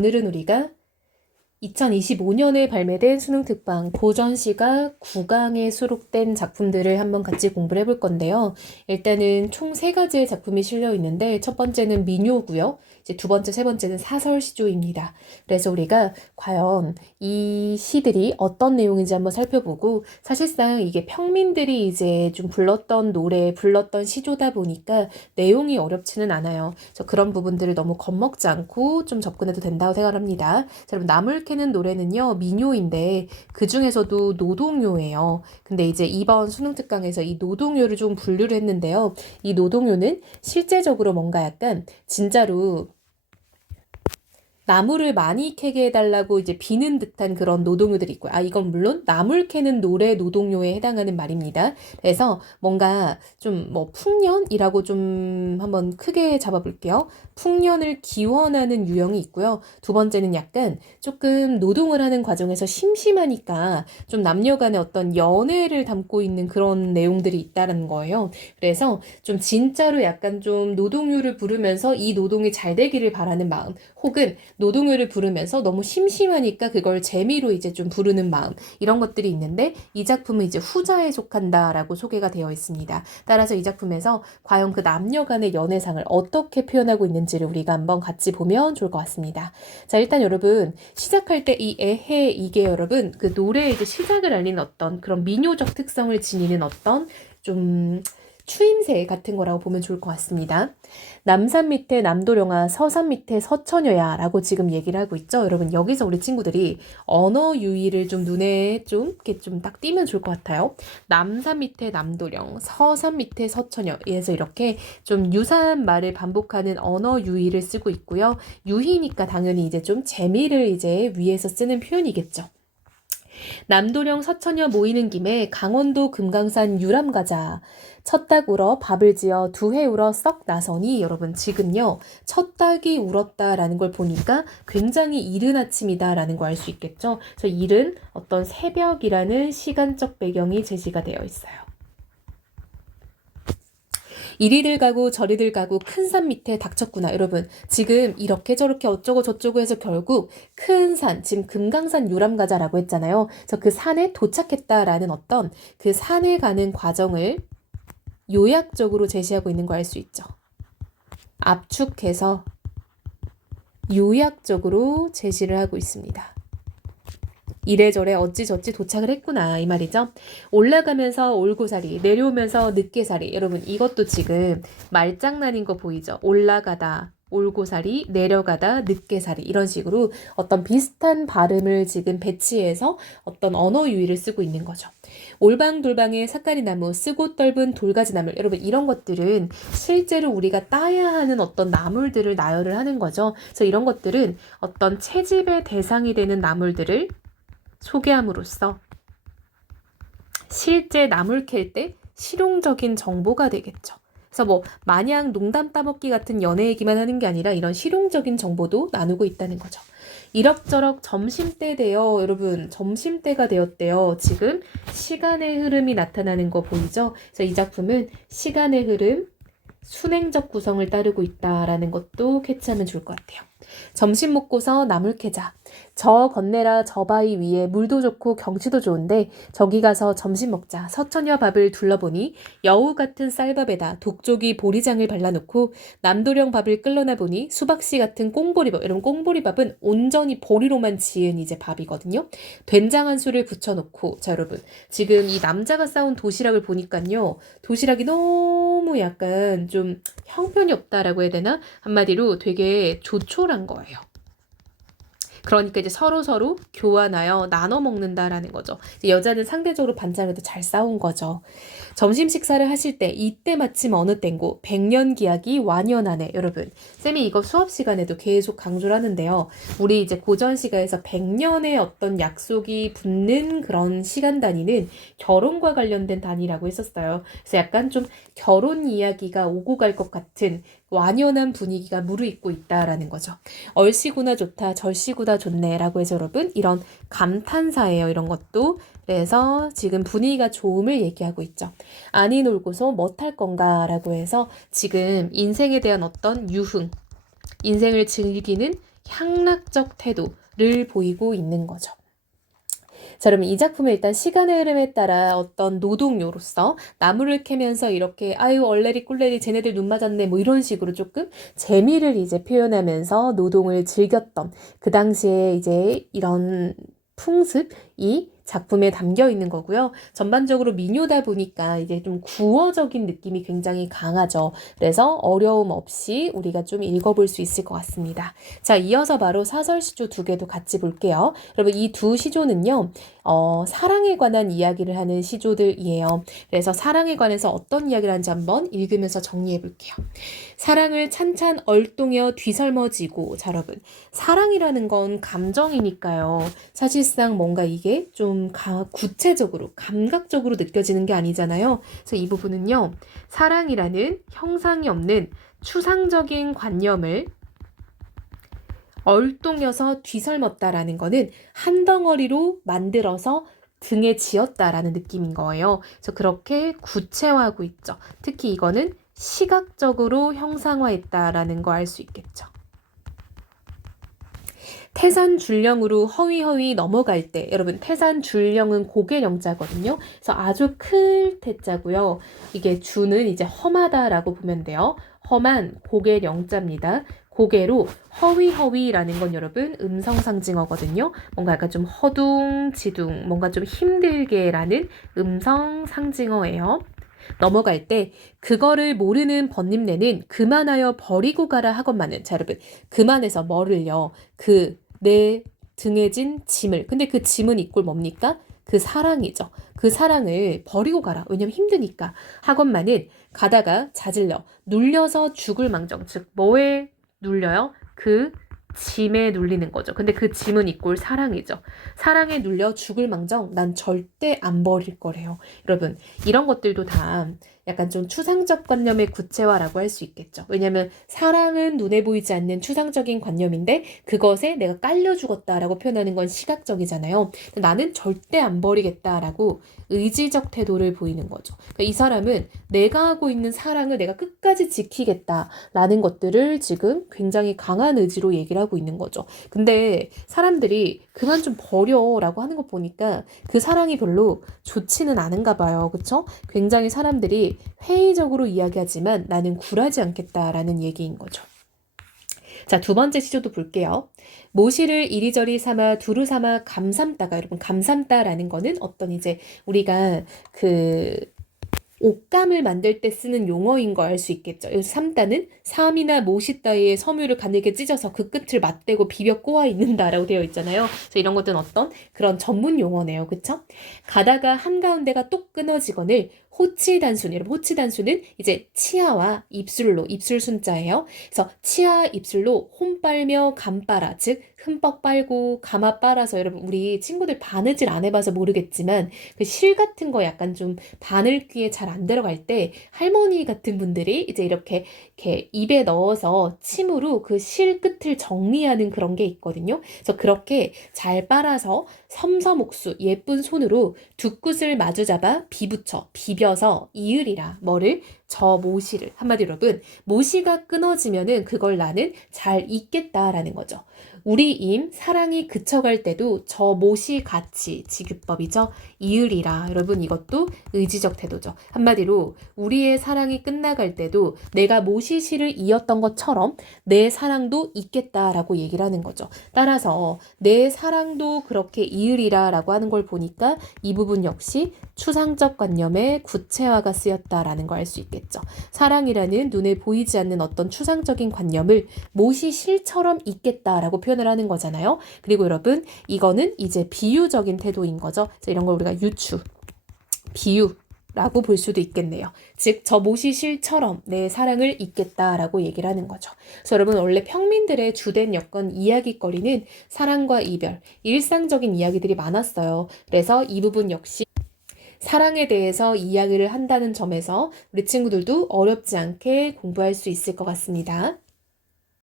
오늘은 우리가 2025년에 발매된 수능 특강 고전시가 9강에 수록된 작품들을 한번 같이 공부를 해볼 건데요. 일단은 총 3가지의 작품이 실려 있는데 첫 번째는 민요고요. 이제 두 번째, 세 번째는 사설시조입니다. 그래서 우리가 과연 이 시들이 어떤 내용인지 한번 살펴보고, 사실상 이게 평민들이 이제 좀 불렀던 노래, 불렀던 시조다 보니까 내용이 어렵지는 않아요. 그래서 그런 부분들을 너무 겁먹지 않고 좀 접근해도 된다고 생각합니다. 자, 여러분, 나물 캐는 노래는요, 민요인데 그 중에서도 노동요예요. 근데 이제 이번 수능 특강에서 이 노동요를 좀 분류를 했는데요. 이 노동요는 실제적으로 뭔가 약간 진짜로 나무를 많이 캐게 해달라고 이제 비는 듯한 그런 노동요들이 있고요. 이건 물론 나물 캐는 노래 노동요에 해당하는 말입니다. 그래서 뭔가 좀 뭐 풍년이라고 좀 한번 크게 잡아볼게요. 풍년을 기원하는 유형이 있고요. 두 번째는 약간 조금 노동을 하는 과정에서 심심하니까 좀 남녀 간의 어떤 연애를 담고 있는 그런 내용들이 있다는 거예요. 그래서 좀 진짜로 약간 좀 노동요를 부르면서 이 노동이 잘 되기를 바라는 마음, 혹은 노동요를 부르면서 너무 심심하니까 그걸 재미로 이제 좀 부르는 마음, 이런 것들이 있는데 이 작품은 이제 후자에 속한다라고 소개가 되어 있습니다. 따라서 이 작품에서 과연 그 남녀 간의 연애상을 어떻게 표현하고 있는지를 우리가 한번 같이 보면 좋을 것 같습니다. 자, 일단 여러분 시작할 때 이 에헤, 이게 여러분 그 노래의 이제 시작을 알리는 어떤 그런 민요적 특성을 지니는 어떤 좀 추임새 같은 거라고 보면 좋을 것 같습니다. 남산 밑에 남도령아, 서산 밑에 서처녀야 라고 지금 얘기를 하고 있죠. 여러분, 여기서 우리 친구들이 언어 유희를 좀 눈에 좀 이렇게 좀 딱 띄면 좋을 것 같아요. 남산 밑에 남도령, 서산 밑에 서처녀. 그래서 이렇게 좀 유사한 말을 반복하는 언어 유희를 쓰고 있고요. 유희니까 당연히 이제 좀 재미를 이제 위해서 쓰는 표현이겠죠. 남도령 서처녀 모이는 김에 강원도 금강산 유람 가자. 첫 닭 울어 밥을 지어 두 해 울어 썩 나서니, 여러분 지금요 첫 닭이 울었다라는 걸 보니까 굉장히 이른 아침이다라는 거 알 수 있겠죠. 그래서 이른 어떤 새벽이라는 시간적 배경이 제시가 되어 있어요. 이리들 가고 저리들 가고 큰 산 밑에 닥쳤구나. 여러분 지금 이렇게 저렇게 어쩌고 저쩌고 해서 결국 큰 산, 지금 금강산 유람가자라고 했잖아요. 그래서 그 산에 도착했다라는 어떤 그 산에 가는 과정을 요약적으로 제시하고 있는 거 알 수 있죠. 압축해서 요약적으로 제시를 하고 있습니다. 이래저래 어찌저찌 도착을 했구나 이 말이죠. 올라가면서 올고사리, 내려오면서 늦게사리. 여러분 이것도 지금 말장난인 거 보이죠? 올라가다 올고사리, 내려가다 늦게사리, 이런 식으로 어떤 비슷한 발음을 지금 배치해서 어떤 언어 유희를 쓰고 있는 거죠. 올방돌방의 삿가리나무, 쓰고 떫은 돌가지나물. 여러분 이런 것들은 실제로 우리가 따야 하는 어떤 나물들을 나열을 하는 거죠. 그래서 이런 것들은 어떤 채집의 대상이 되는 나물들을 소개함으로써 실제 나물 캘 때 실용적인 정보가 되겠죠. 그래서 뭐 마냥 농담 따먹기 같은 연애 얘기만 하는 게 아니라 이런 실용적인 정보도 나누고 있다는 거죠. 이럭저럭 점심때 되어, 여러분 점심때가 되었대요. 지금 시간의 흐름이 나타나는 거 보이죠? 그래서 이 작품은 시간의 흐름, 순행적 구성을 따르고 있다라는 것도 캐치하면 좋을 것 같아요. 점심 먹고서 나물 캐자. 저 건네라 저 바위 위에 물도 좋고 경치도 좋은데 저기 가서 점심 먹자. 서처녀 밥을 둘러보니 여우 같은 쌀밥에다 독조기 보리장을 발라놓고 남도령 밥을 끌러나 보니 수박씨 같은 꽁보리밥. 여러분 꽁보리밥은 온전히 보리로만 지은 이제 밥이거든요. 된장 한 수를 붙여놓고, 자 여러분 지금 이 남자가 싸운 도시락을 보니까요, 도시락이 너무 약간 좀 형편이 없다라고 해야 되나? 한마디로 되게 조촐한 거예요. 그러니까 이제 서로 교환하여 나눠 먹는다라는 거죠. 여자는 상대적으로 반찬을 더 잘 싸운 거죠. 점심 식사를 하실 때 이때 마침 어느 땐고 백년기약이 완연하네. 여러분 쌤이 이거 수업 시간에도 계속 강조를 하는데요. 우리 이제 고전 시가에서 100년의 어떤 약속이 붙는 그런 시간 단위는 결혼과 관련된 단위라고 했었어요. 그래서 약간 좀 결혼 이야기가 오고 갈 것 같은 완연한 분위기가 무르익고 있다라는 거죠. 얼씨구나 좋다, 절씨구나 좋네 라고 해서 여러분 이런 감탄사예요. 이런 것도. 그래서 지금 분위기가 좋음을 얘기하고 있죠. 아니 놀고서 뭣할 건가 라고 해서 지금 인생에 대한 어떤 유흥, 인생을 즐기는 향락적 태도를 보이고 있는 거죠. 자, 그럼 이 작품은 일단 시간의 흐름에 따라 어떤 노동요로서 나무를 캐면서 이렇게 아유 얼레리 꿀레리 쟤네들 눈 맞았네 뭐 이런 식으로 조금 재미를 이제 표현하면서 노동을 즐겼던 그 당시에 이제 이런 풍습이 작품에 담겨 있는 거고요. 전반적으로 민요다 보니까 이제 좀 구어적인 느낌이 굉장히 강하죠. 그래서 어려움 없이 우리가 좀 읽어볼 수 있을 것 같습니다. 자, 이어서 바로 사설시조 두 개도 같이 볼게요. 여러분 이 두 시조는요. 사랑에 관한 이야기를 하는 시조들이에요. 그래서 사랑에 관해서 어떤 이야기를 하는지 한번 읽으면서 정리해 볼게요. 사랑을 찬찬 얼동여 뒤설머지고. 자, 여러분 사랑이라는 건 감정이니까요. 사실상 뭔가 이게 좀 구체적으로 감각적으로 느껴지는 게 아니잖아요. 그래서 이 부분은요. 사랑이라는 형상이 없는 추상적인 관념을 얼동여서 뒤설먹다라는 거는 한 덩어리로 만들어서 등에 지었다라는 느낌인 거예요. 그래서 그렇게 구체화하고 있죠. 특히 이거는 시각적으로 형상화했다라는 거 알 수 있겠죠. 태산줄령으로 허위허위 넘어갈 때, 여러분 태산줄령은 고개령자거든요. 그래서 아주 클 태자고요. 이게 주는 이제 험하다라고 보면 돼요. 험한 고개령자입니다. 고개로 허위허위라는 건 여러분 음성상징어거든요. 뭔가 약간 좀 허둥지둥, 뭔가 좀 힘들게라는 음성상징어예요. 넘어갈 때 그거를 모르는 번님네는 그만하여 버리고 가라 하건만은. 자, 여러분 그만해서 뭐를요? 내 등에 진 짐을. 근데 그 짐은 이꼴 뭡니까? 그 사랑이죠. 그 사랑을 버리고 가라. 왜냐면 힘드니까. 하건만은 가다가 자질러 눌려서 죽을 망정. 즉 뭐에 눌려요? 그 짐에 눌리는 거죠. 근데 그 짐은 이꼴 사랑이죠. 사랑에 눌려 죽을 망정 난 절대 안 버릴 거래요. 여러분 이런 것들도 다 약간 좀 추상적 관념의 구체화라고 할 수 있겠죠. 왜냐하면 사랑은 눈에 보이지 않는 추상적인 관념인데 그것에 내가 깔려 죽었다라고 표현하는 건 시각적이잖아요. 나는 절대 안 버리겠다라고 의지적 태도를 보이는 거죠. 그러니까 이 사람은 내가 하고 있는 사랑을 내가 끝까지 지키겠다라는 것들을 지금 굉장히 강한 의지로 얘기를 하고 있는 거죠. 근데 사람들이 그만 좀 버려라고 하는 거 보니까 그 사랑이 별로 좋지는 않은가 봐요. 그쵸? 굉장히 사람들이 회의적으로 이야기하지만 나는 굴하지 않겠다라는 얘기인 거죠. 자, 두 번째 시조도 볼게요. 모시를 이리저리 삼아 두루 삼아 감삼다가, 여러분 감삼다라는 거는 어떤 이제 우리가 옷감을 만들 때 쓰는 용어인 거 알 수 있겠죠. 여기서 삼다는 삼이나 모시 따위의 섬유를 가늘게 찢어서 그 끝을 맞대고 비벼 꼬아 있는다라고 되어 있잖아요. 그래서 이런 것들은 어떤 그런 전문 용어네요. 그쵸? 가다가 한가운데가 똑 끊어지거늘 호치단순. 여러분 호치단순은 이제 치아와 입술로, 입술 순자예요. 그래서 치아 입술로 홈 빨며 감 빨아, 즉 흠뻑 빨고 감아 빨아서. 여러분 우리 친구들 바느질 안 해봐서 모르겠지만 그 실 같은 거 약간 좀 바늘귀에 잘 안 들어갈 때 할머니 같은 분들이 이제 이렇게 입에 넣어서 침으로 그 실 끝을 정리하는 그런 게 있거든요. 그래서 그렇게 잘 빨아서 섬섬옥수 예쁜 손으로 두 끝을 마주 잡아 비붙여 비벼서 이으리라. 뭐를? 저 모시를. 한마디로 여러분 모시가 끊어지면은 그걸 나는 잘 잊겠다라는 거죠. 우리 임 사랑이 그쳐갈 때도 저 모시 같이 지규법이죠. 이으리라. 여러분 이것도 의지적 태도죠. 한마디로 우리의 사랑이 끝나갈 때도 내가 모시시를 이었던 것처럼 내 사랑도 잊겠다라고 얘기를 하는 거죠. 따라서 내 사랑도 그렇게 이으리라 라고 하는 걸 보니까 이 부분 역시 추상적 관념의 구체화가 쓰였다라는 걸 알 수 있겠죠. 사랑이라는 눈에 보이지 않는 어떤 추상적인 관념을 모시실처럼 잊겠다라고 표현을 하는 거잖아요. 그리고 여러분 이거는 이제 비유적인 태도인 거죠. 이런 걸 우리가 유추, 비유 라고 볼 수도 있겠네요. 즉 저 모시실처럼 내 사랑을 잊겠다라고 얘기를 하는 거죠. 그래서 여러분 원래 평민들의 주된 여건 이야기거리는 사랑과 이별, 일상적인 이야기들이 많았어요. 그래서 이 부분 역시 사랑에 대해서 이야기를 한다는 점에서 우리 친구들도 어렵지 않게 공부할 수 있을 것 같습니다.